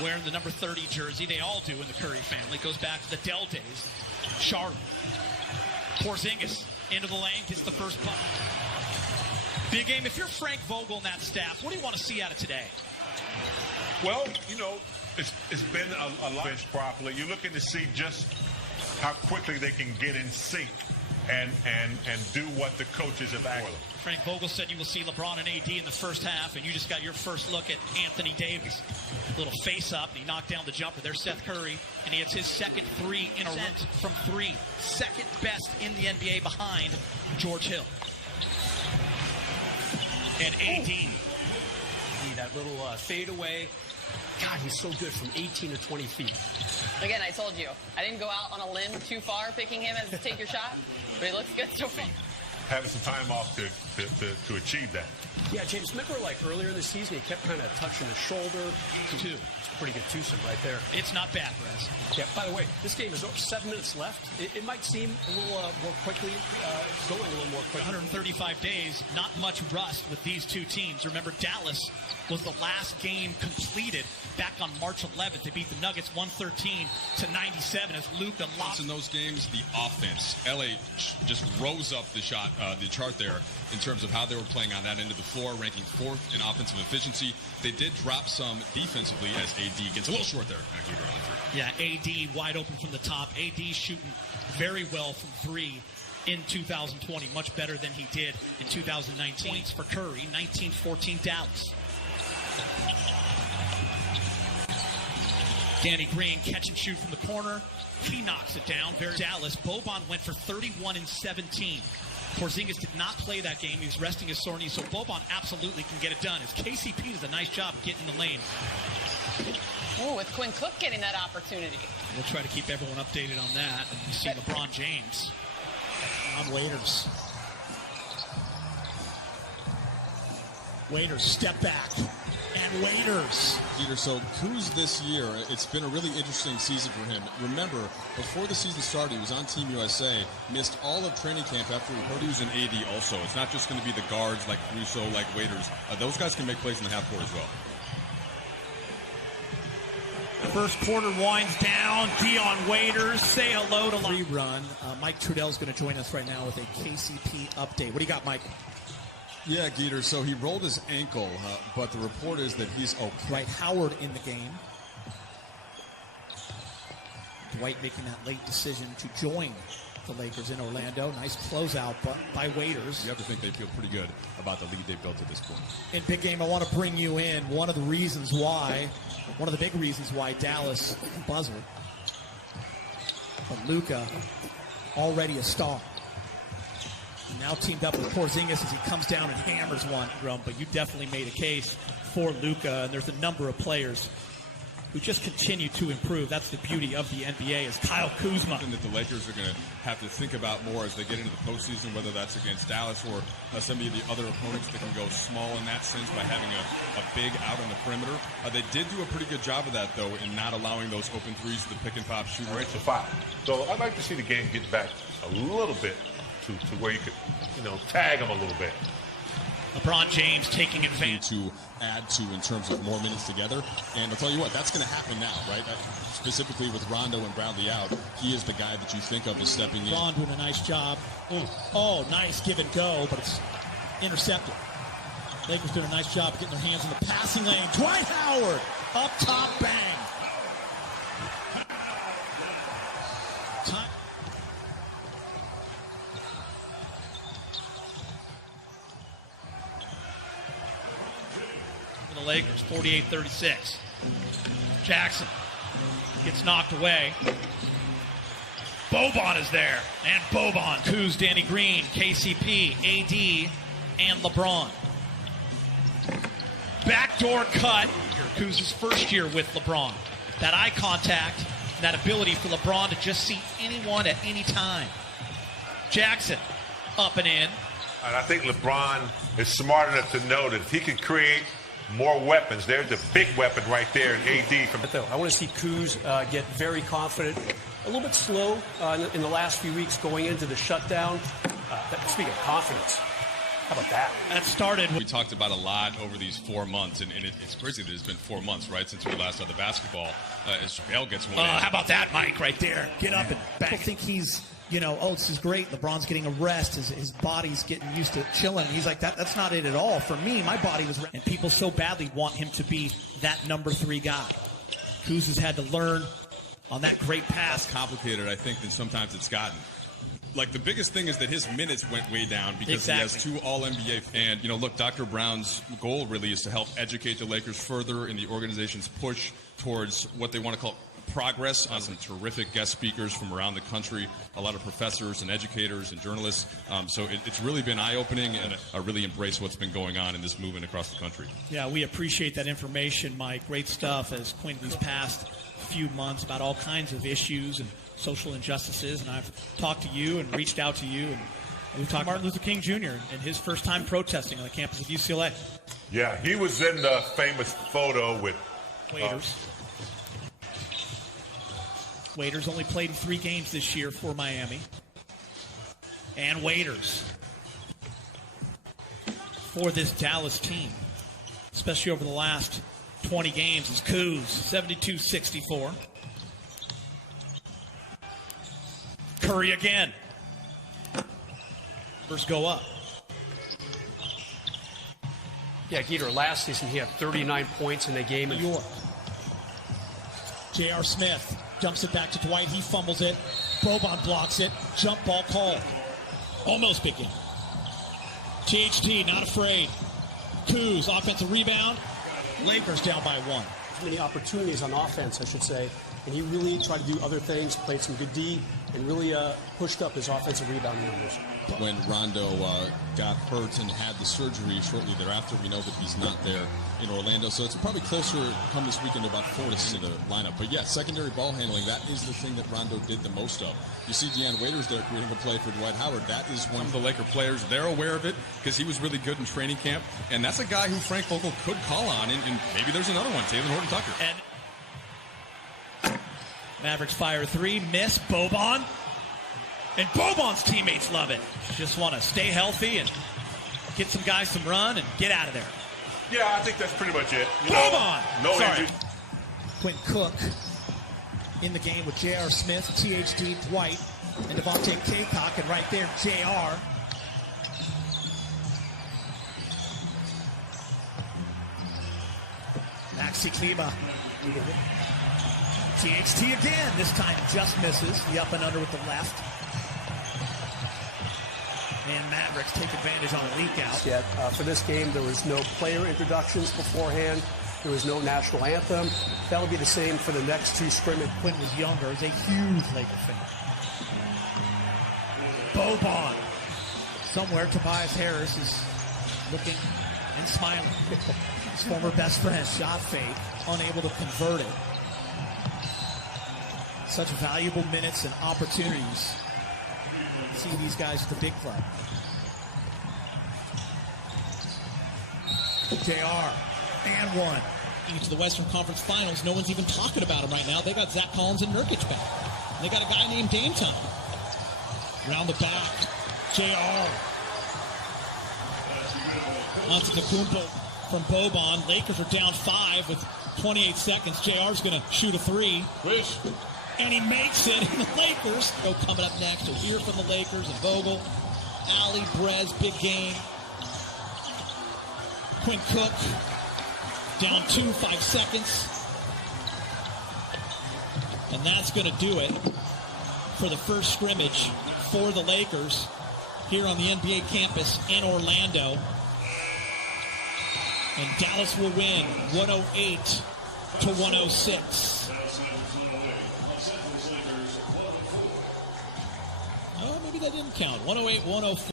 wearing the number 30 jersey. They all do in the Curry family. Goes back to the Dell days. Charlotte. Porzingis into the lane, gets the first puck. Big game. If you're Frank Vogel and that staff, what do you want to see out of today? Well, you know, it's been a lot properly. You're looking to see just how quickly they can get in sync and do what the coaches have asked. Frank Vogel said you will see LeBron and AD in the first half, and you just got your first look at Anthony Davis. Little face-up, and he knocked down the jumper. There's Seth Curry, and he hits his second three in a row from three. Second best in the NBA behind George Hill. And AD. That little fadeaway. God, he's so good from 18 to 20 feet. Again, I told you, I didn't go out on a limb too far picking him as take your shot, but he looks good so far. Having some time off to achieve that. Yeah, James, remember like earlier in the season, he kept kind of touching the shoulder. Two. It's a pretty good twosome right there. It's not bad, Rez. Yeah, by the way, this game is over 7 minutes left. It might seem a little more quickly, going a little more quickly. 135 days, not much rust with these two teams. Remember, Dallas was the last game completed back on March 11th. They beat the Nuggets 113 to 97 as Luka lost. In those games, the offense, LA just rose up the chart there in terms of how they were playing on that end of the floor, ranking 4th in offensive efficiency. They did drop some defensively as AD gets a little short there. Yeah, AD wide open from the top. AD shooting very well from three in 2020, much better than he did in 2019. Points for Curry, 19-14 Dallas. Danny Green catch and shoot from the corner. He knocks it down. Dallas. Boban went for 31 and 17. Porzingis did not play that game. He was resting his sore knee, so Boban absolutely can get it done. As KCP does a nice job getting in the lane. Oh, with Quinn Cook getting that opportunity. We'll try to keep everyone updated on that. And you see LeBron James on Waiters. Waiters, step back. And Waiters. Peter, so Kuz this year, it's been a really interesting season for him. Remember, before the season started, he was on Team USA, missed all of training camp after we heard he was an AD also. It's not just going to be the guards like Russo, like Waiters. Those guys can make plays in the half court as well. First quarter winds down. Dion Waiters, say hello to rerun. Mike Trudell's going to join us right now with a KCP update. What do you got, Mike? Yeah, Geeter, so he rolled his ankle, but the report is that he's okay. Dwight Howard in the game. Dwight making that late decision to join the Lakers in Orlando. Nice closeout by Waiters. You have to think they feel pretty good about the lead they built at this point. In big game, I want to bring you in. One of the big reasons why Dallas buzzer. But Luka, already a star. Now teamed up with Porzingis as he comes down and hammers one, but you definitely made a case for Luka, and there's a number of players who just continue to improve. That's the beauty of the NBA is Kyle Kuzma. And that the Lakers are going to have to think about more as they get into the postseason, whether that's against Dallas or some of the other opponents that can go small in that sense by having a big out on the perimeter. They did do a pretty good job of that, though, in not allowing those open threes to the pick-and-pop shooter. It's a foul. So I'd like to see the game get back a little bit to where you could, tag them a little bit. LeBron James taking advantage. To add to in terms of more minutes together. And I'll tell you what, that's going to happen now, right? Specifically with Rondo and Bradley out, he is the guy that you think of as stepping in. Ron doing a nice job. Oh, nice give and go, but it's intercepted. Lakers doing a nice job of getting their hands in the passing lane. Dwight Howard, up top, bang. Time. The Lakers, 48-36. Jackson gets knocked away. Boban is there. And Boban. Kuz, Danny Green, KCP, AD, and LeBron. Backdoor cut. Kuz's first year with LeBron. That eye contact, that ability for LeBron to just see anyone at any time. Jackson, up and in. And I think LeBron is smart enough to know that if he can create more weapons, there's a big weapon right there in AD. I want to see Kuz get very confident, a little bit slow in the last few weeks going into the shutdown. Speaking of confidence, How about that? That started. We talked about a lot over these 4 months, and it's crazy that it's been 4 months, right, since we last saw the basketball. As JaVale gets one in. How about that, Mike, right there? Get up and back. People think he's, this is great. LeBron's getting a rest. His body's getting used to chilling. He's like, that's not it at all. For me, my body was... And people so badly want him to be that number 3 guy. Kuz has had to learn on that great pass. Complicated, I think, than sometimes it's gotten. Like, the biggest thing is that his minutes went way down because he has 2 All-NBA. And, look, Dr. Brown's goal really is to help educate the Lakers further in the organization's push towards what they want to call progress, on some terrific guest speakers from around the country, a lot of professors and educators and journalists. So it's really been eye-opening, and I really embrace what's been going on in this movement across the country. Yeah, we appreciate that information, Mike. Great stuff as Quinn these past few months about all kinds of issues and social injustices, and I've talked to you and reached out to you, and we've talked Martin Luther King Jr. and his first time protesting on the campus of UCLA. Yeah, he was in the famous photo with Waiters. Waiters only played in 3 games this year for Miami. And Waiters for this Dallas team, especially over the last 20 games, is Kuz, 72-64. Curry again. Numbers go up. Yeah, Geeter, last season he had 39 points in a game. New York. J.R. Smith dumps it back to Dwight. He fumbles it. Boban blocks it. Jump ball called. Almost big game. THT not afraid. Kuz, offensive rebound. Lakers down by 1. Many opportunities on offense, I should say. And he really tried to do other things, played some good D, and really pushed up his offensive rebound numbers. When Rondo got hurt and had the surgery shortly thereafter, we know that he's not there in Orlando. So it's probably closer come this weekend to about 4 to 6 in the lineup. But yeah, secondary ball handling, that is the thing that Rondo did the most of. You see Deanne Waiters there creating a play for Dwight Howard. That is one of the Laker players. They're aware of it because he was really good in training camp. And that's a guy who Frank Vogel could call on. And maybe there's another one, Taylor Horton-Tucker. And Mavericks fire 3, miss, Boban. And Boban's teammates love it. Just want to stay healthy and get some guys some run and get out of there. Yeah, I think that's pretty much it. Boban! No Sorry. injury. Quinn Cook in the game with J.R. Smith, THD, Dwight, and Devontae Kaycock, and right there, J.R. Maxi Kleba. THT again, this time just misses. The up and under with the left. And Mavericks take advantage on a leak out. Yet, for this game, there was no player introductions beforehand. There was no national anthem. That'll be the same for the next 2 scrimmages. Quinn was younger. He's a huge Laker fan. Boban. Somewhere Tobias Harris is looking and smiling. His former best friend, shot fake, unable to convert it. Such valuable minutes and opportunities. See these guys at the big club. JR and 1. Into the Western Conference Finals, no one's even talking about him right now. They got Zach Collins and Nurkic back. They got a guy named Dame Time. Round the back, JR. Antetokounmpo from Boban. Lakers are down 5 with 28 seconds. JR's going to shoot a 3. Wish. And he makes it, and the Lakers go coming up next. We'll hear from the Lakers and Vogel. Ali, Brez, big game. Quinn Cook, down 2, 5 seconds. And that's going to do it for the first scrimmage for the Lakers here on the NBA campus in Orlando. And Dallas will win 108-106. Oh, maybe that didn't count. 108-104.